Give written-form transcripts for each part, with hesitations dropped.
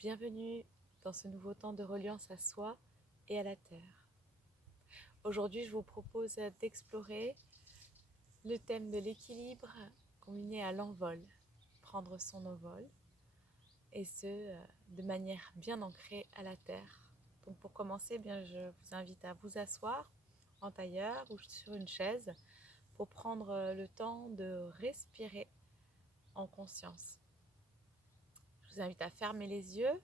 Bienvenue dans ce nouveau temps de reliance à soi et à la terre. Aujourd'hui, je vous propose d'explorer le thème de l'équilibre combiné à l'envol, prendre son envol, et ce, de manière bien ancrée à la terre. Donc pour commencer, je vous invite à vous asseoir en tailleur ou sur une chaise pour prendre le temps de respirer en conscience. Je vous invite à fermer les yeux,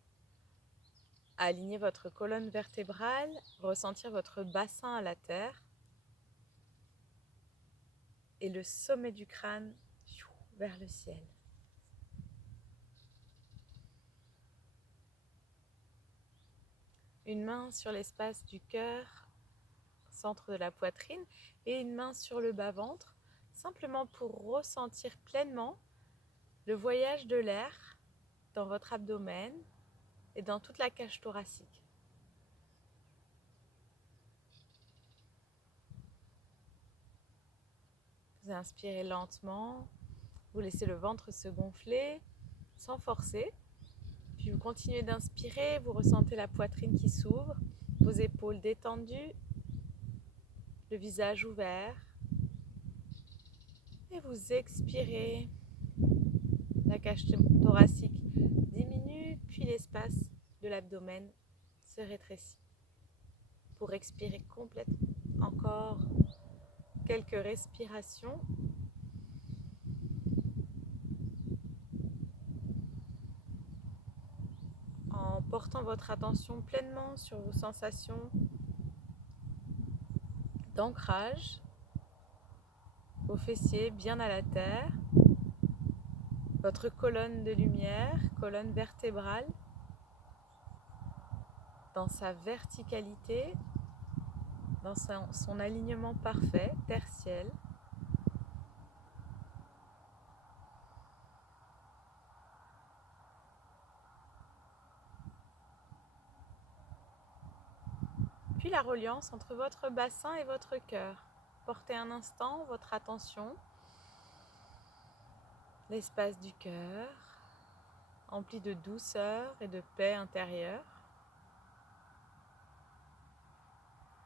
à aligner votre colonne vertébrale, ressentir votre bassin à la terre et le sommet du crâne vers le ciel. Une main sur l'espace du cœur, centre de la poitrine, et une main sur le bas-ventre, simplement pour ressentir pleinement le voyage de l'air dans votre abdomen et dans toute la cage thoracique. Vous inspirez lentement, vous laissez le ventre se gonfler sans forcer. Puis vous continuez d'inspirer, vous ressentez la poitrine qui s'ouvre, vos épaules détendues, le visage ouvert. Et vous expirez, la cage thoracique diminue, puis l'espace de l'abdomen se rétrécit. Pour expirer complètement, encore quelques respirations. En portant votre attention pleinement sur vos sensations d'ancrage, vos fessiers bien à la terre, votre colonne de lumière, colonne vertébrale, dans sa verticalité, dans son alignement parfait, terre-ciel. Puis la reliance entre votre bassin et votre cœur. Portez un instant votre attention, l'espace du cœur, empli de douceur et de paix intérieure,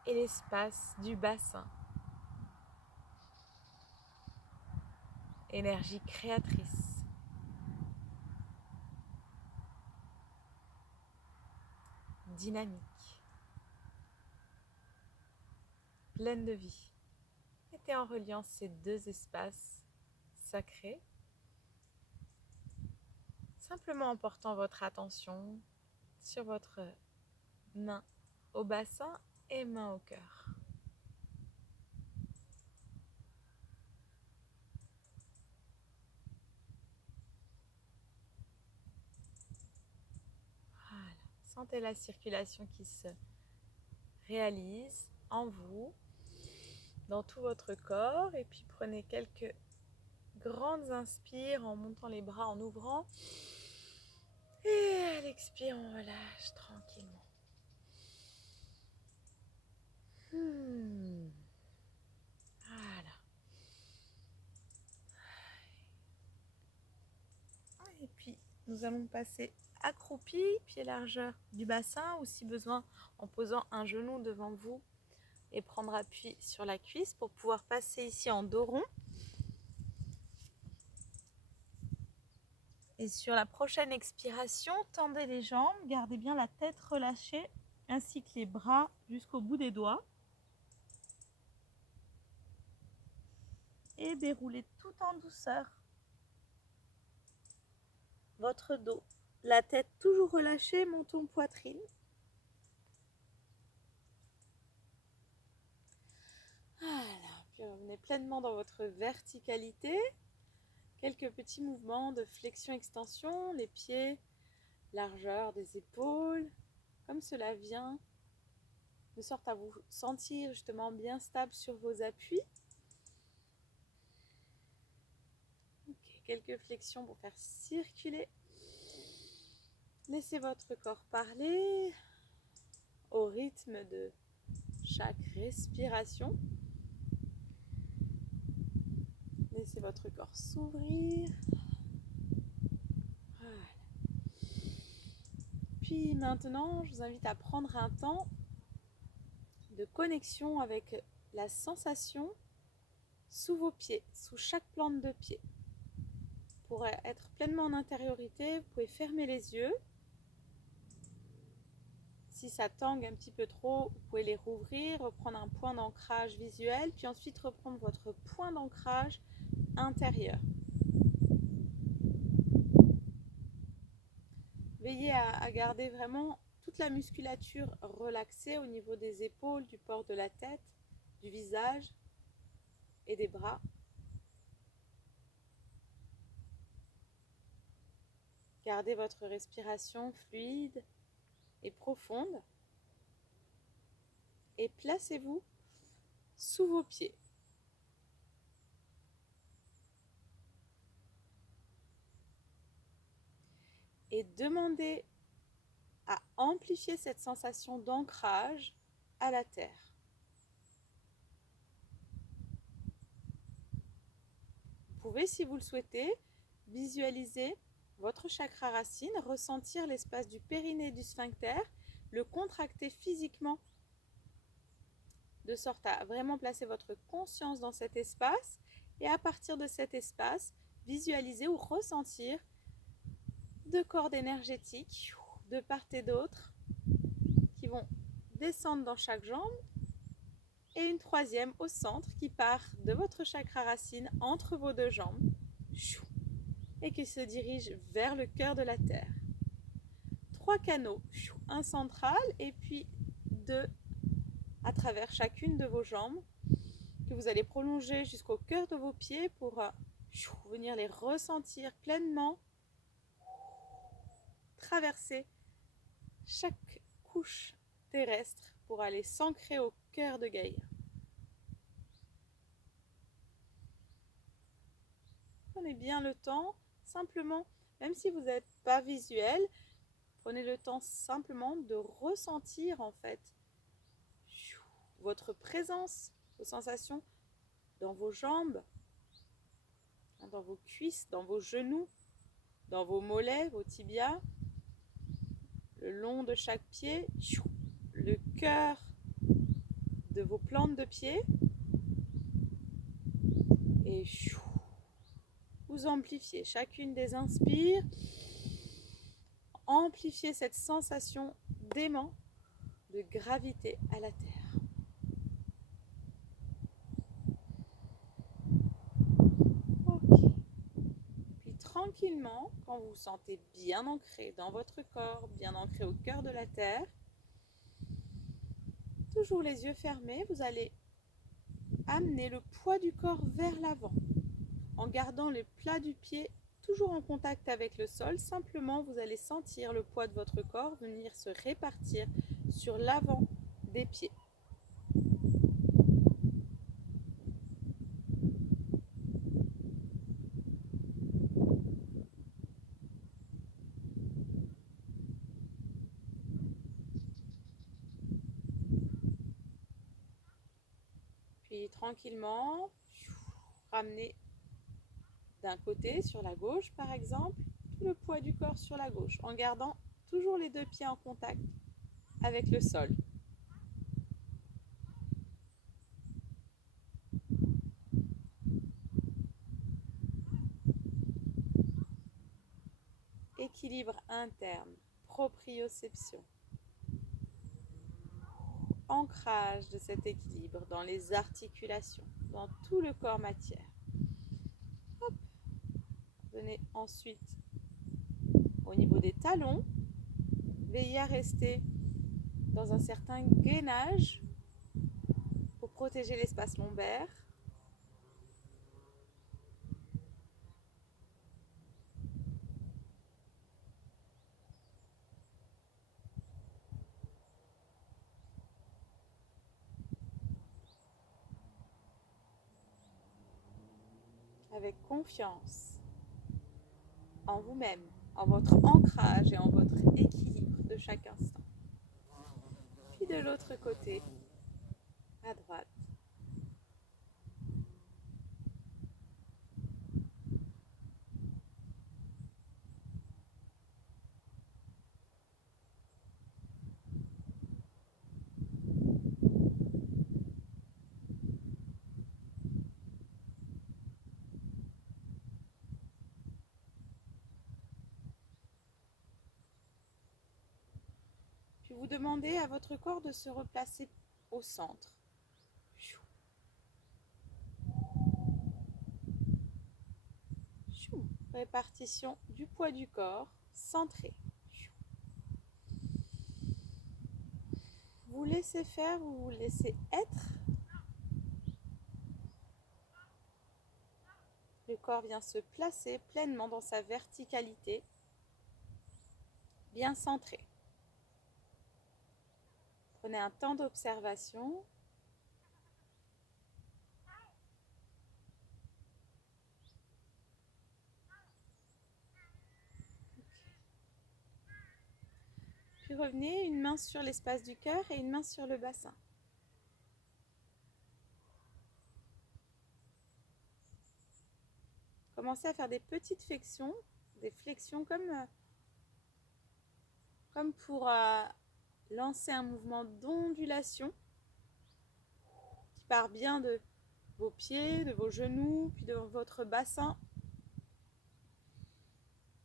et l'espace du bassin, énergie créatrice, dynamique, pleine de vie. Mettez en reliance ces deux espaces sacrés, simplement en portant votre attention sur votre main au bassin et main au cœur. Voilà. Sentez la circulation qui se réalise en vous, dans tout votre corps, et puis prenez quelques grandes inspires en montant les bras, en ouvrant, et à l'expire on relâche tranquillement. Voilà. Et puis nous allons passer accroupi, pied largeur du bassin, ou si besoin en posant un genou devant vous et prendre appui sur la cuisse pour pouvoir passer ici en dos rond. Et sur la prochaine expiration, tendez les jambes, gardez bien la tête relâchée, ainsi que les bras jusqu'au bout des doigts. Et déroulez tout en douceur votre dos. La tête toujours relâchée, menton, poitrine. Voilà, puis revenez pleinement dans votre verticalité. Quelques petits mouvements de flexion-extension, les pieds, largeur des épaules, comme cela vient, de sorte à vous sentir justement bien stable sur vos appuis. Okay, quelques flexions pour faire circuler. Laissez votre corps parler au rythme de chaque respiration. Laissez votre corps s'ouvrir. Voilà. puis maintenant, je vous invite à prendre un temps de connexion avec la sensation sous vos pieds, sous chaque plante de pied. Pour être pleinement en intériorité, vous pouvez fermer les yeux. Si ça tangue un petit peu trop, vous pouvez les rouvrir, reprendre un point d'ancrage visuel, puis ensuite reprendre votre point d'ancrage intérieur. Veillez à garder vraiment toute la musculature relaxée au niveau des épaules, du port de la tête, du visage et des bras. Gardez votre respiration fluide et profonde et placez-vous sous vos pieds. Et demandez à amplifier cette sensation d'ancrage à la terre. Vous pouvez, si vous le souhaitez, visualiser votre chakra racine, ressentir l'espace du périnée et du sphincter, le contracter physiquement, de sorte à vraiment placer votre conscience dans cet espace et à partir de cet espace, visualiser ou ressentir deux cordes énergétiques de part et d'autre qui vont descendre dans chaque jambe et une troisième au centre qui part de votre chakra racine entre vos deux jambes et qui se dirige vers le cœur de la terre. 3 canaux, un central et puis 2 à travers chacune de vos jambes que vous allez prolonger jusqu'au cœur de vos pieds pour venir les ressentir pleinement, traverser chaque couche terrestre pour aller s'ancrer au cœur de Gaïa. Prenez bien le temps, simplement, même si vous n'êtes pas visuel, prenez le temps simplement de ressentir en fait votre présence, vos sensations dans vos jambes, dans vos cuisses, dans vos genoux, dans vos mollets, vos tibias, le long de chaque pied, le cœur de vos plantes de pied et vous amplifiez chacune des inspires, amplifiez cette sensation d'aimant, de gravité à la terre. Tranquillement, quand vous vous sentez bien ancré dans votre corps, bien ancré au cœur de la terre, toujours les yeux fermés, vous allez amener le poids du corps vers l'avant, en gardant le plat du pied toujours en contact avec le sol. Simplement, vous allez sentir le poids de votre corps venir se répartir sur l'avant des pieds. Puis tranquillement, ramenez d'un côté sur la gauche par exemple, tout le poids du corps sur la gauche, en gardant toujours les deux pieds en contact avec le sol. Équilibre interne, proprioception. Ancrage de cet équilibre dans les articulations, dans tout le corps matière. Hop. Venez ensuite au niveau des talons. Veillez à rester dans un certain gainage pour protéger l'espace lombaire. Avec confiance en vous-même, en votre ancrage et en votre équilibre de chaque instant. Puis de l'autre côté, à droite. Puis vous demandez à votre corps de se replacer au centre. Répartition du poids du corps, centré. Vous laissez faire, vous vous laissez être. Le corps vient se placer pleinement dans sa verticalité, bien centré. Prenez un temps d'observation. Puis revenez, une main sur l'espace du cœur et une main sur le bassin. Commencez à faire des petites flexions, comme pour lancer un mouvement d'ondulation qui part bien de vos pieds, de vos genoux, puis de votre bassin,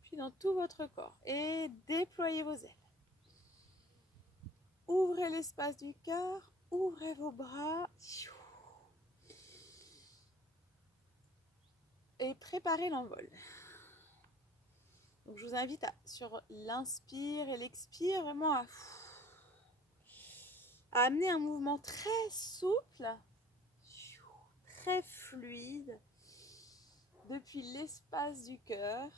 puis dans tout votre corps. Et déployez vos ailes. Ouvrez l'espace du cœur, ouvrez vos bras. Et préparez l'envol. Donc je vous invite sur l'inspire et l'expire vraiment à amener un mouvement très souple, très fluide, depuis l'espace du cœur,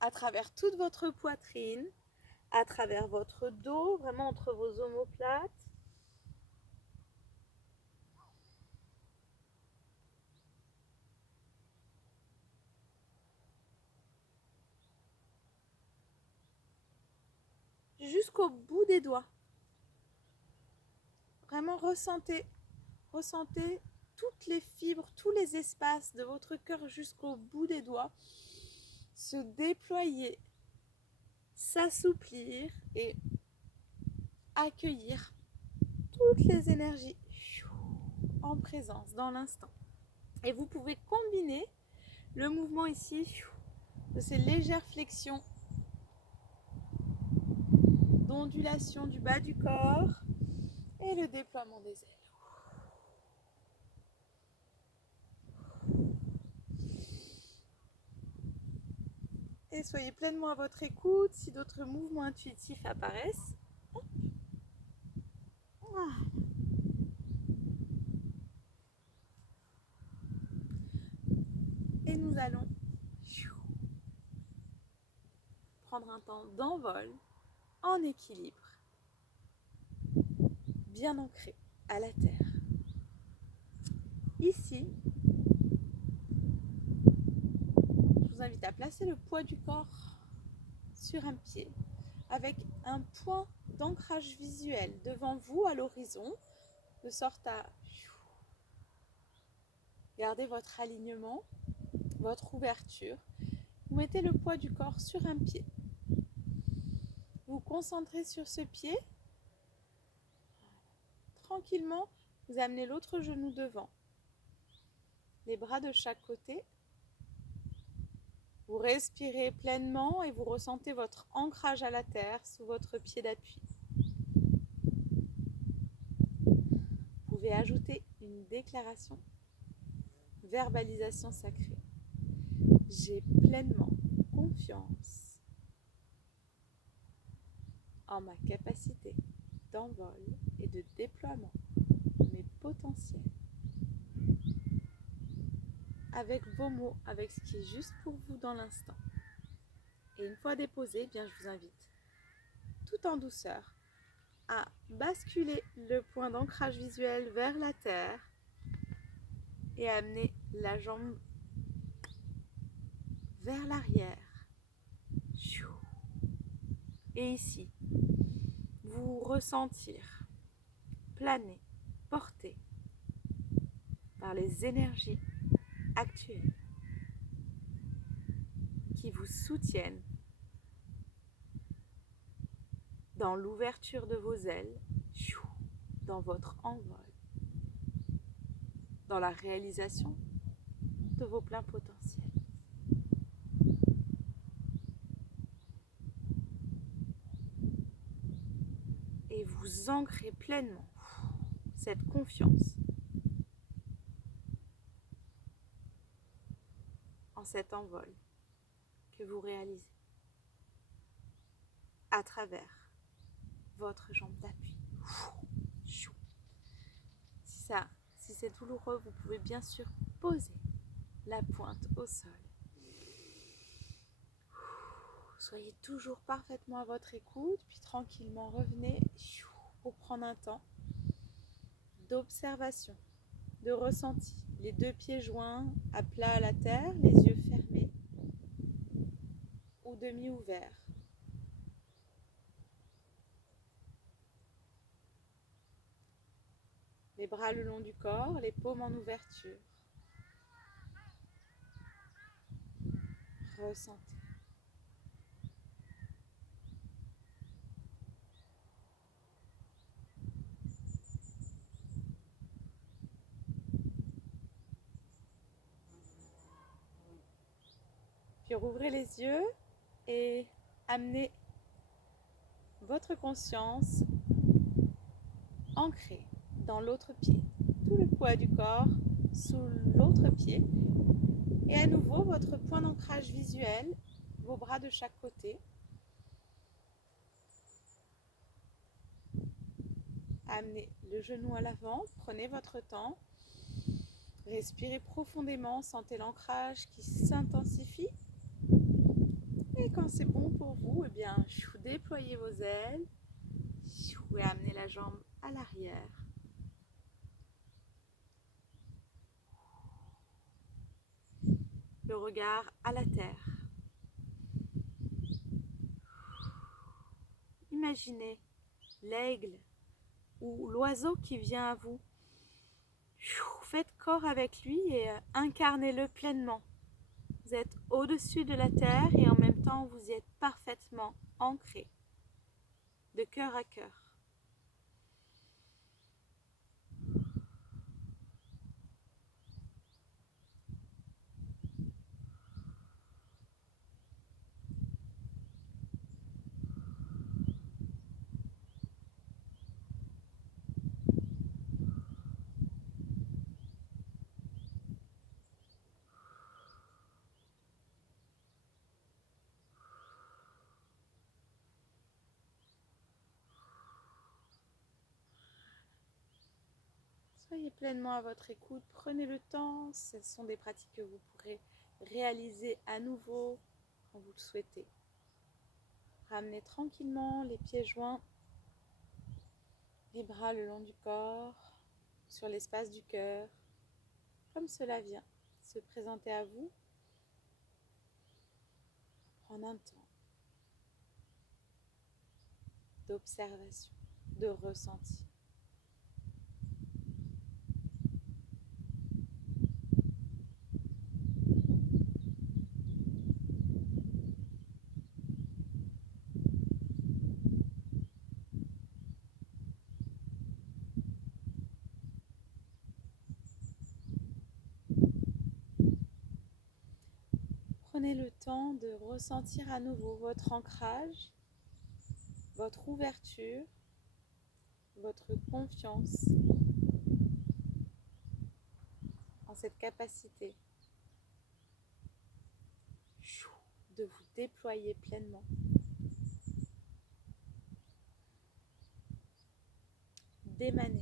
à travers toute votre poitrine, à travers votre dos, vraiment entre vos omoplates. Jusqu'au bout des doigts. Vraiment ressentez toutes les fibres, tous les espaces de votre cœur jusqu'au bout des doigts se déployer, s'assouplir et accueillir toutes les énergies en présence dans l'instant. Et vous pouvez combiner le mouvement ici de ces légères flexions d'ondulation du bas du corps et le déploiement des ailes. Et soyez pleinement à votre écoute si d'autres mouvements intuitifs apparaissent. Et nous allons prendre un temps d'envol en équilibre, bien ancré à la terre. Ici, je vous invite à placer le poids du corps sur un pied avec un point d'ancrage visuel devant vous à l'horizon, de sorte à garder votre alignement, votre ouverture. Vous mettez le poids du corps sur un pied. Vous vous concentrez sur ce pied. Tranquillement, vous amenez l'autre genou devant. Les bras de chaque côté. Vous respirez pleinement et vous ressentez votre ancrage à la terre sous votre pied d'appui. Vous pouvez ajouter une déclaration, verbalisation sacrée. J'ai pleinement confiance en ma capacité d'envol et de déploiement de mes potentiels. Avec vos mots, avec ce qui est juste pour vous dans l'instant. Et une fois déposé, bien, je vous invite tout en douceur à basculer le point d'ancrage visuel vers la terre et à amener la jambe vers l'arrière. Et ici, vous ressentir planer, porté par les énergies actuelles qui vous soutiennent dans l'ouverture de vos ailes, dans votre envol, dans la réalisation de vos pleins potentiels. vous ancrez pleinement cette confiance en cet envol que vous réalisez à travers votre jambe d'appui. Si c'est douloureux, vous pouvez bien sûr poser la pointe au sol. Soyez toujours parfaitement à votre écoute, puis tranquillement revenez pour prendre un temps d'observation, de ressenti. Les deux pieds joints à plat à la terre, les yeux fermés ou demi-ouverts. Les bras le long du corps, les paumes en ouverture. Ressentez. Puis rouvrez les yeux et amenez votre conscience ancrée dans l'autre pied. Tout le poids du corps sous l'autre pied. Et à nouveau, votre point d'ancrage visuel, vos bras de chaque côté. Amenez le genou à l'avant, prenez votre temps. Respirez profondément, sentez l'ancrage qui s'intensifie. Et quand c'est bon pour vous, eh bien, déployez vos ailes et amenez la jambe à l'arrière. Le regard à la terre. Imaginez l'aigle ou l'oiseau qui vient à vous. Faites corps avec lui et incarnez-le pleinement. Vous êtes au-dessus de la terre et en même temps vous y êtes parfaitement ancré, de cœur à cœur. Soyez pleinement à votre écoute, prenez le temps, ce sont des pratiques que vous pourrez réaliser à nouveau quand vous le souhaitez. Ramenez tranquillement les pieds joints, les bras le long du corps, sur l'espace du cœur, comme cela vient se présenter à vous. Prendre un temps d'observation, de ressenti. Prenez le temps de ressentir à nouveau votre ancrage, votre ouverture, votre confiance en cette capacité de vous déployer pleinement, d'émaner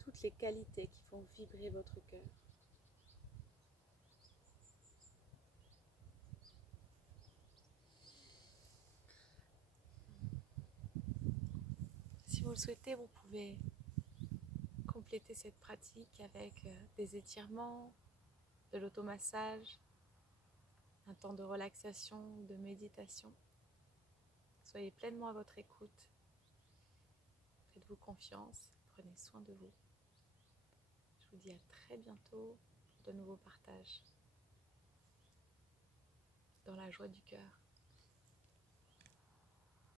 toutes les qualités qui font vibrer votre cœur. Si vous le souhaitez, vous pouvez compléter cette pratique avec des étirements, de l'automassage, un temps de relaxation, de méditation. Soyez pleinement à votre écoute. Faites-vous confiance, prenez soin de vous. Je vous dis à très bientôt pour de nouveaux partages dans la joie du cœur.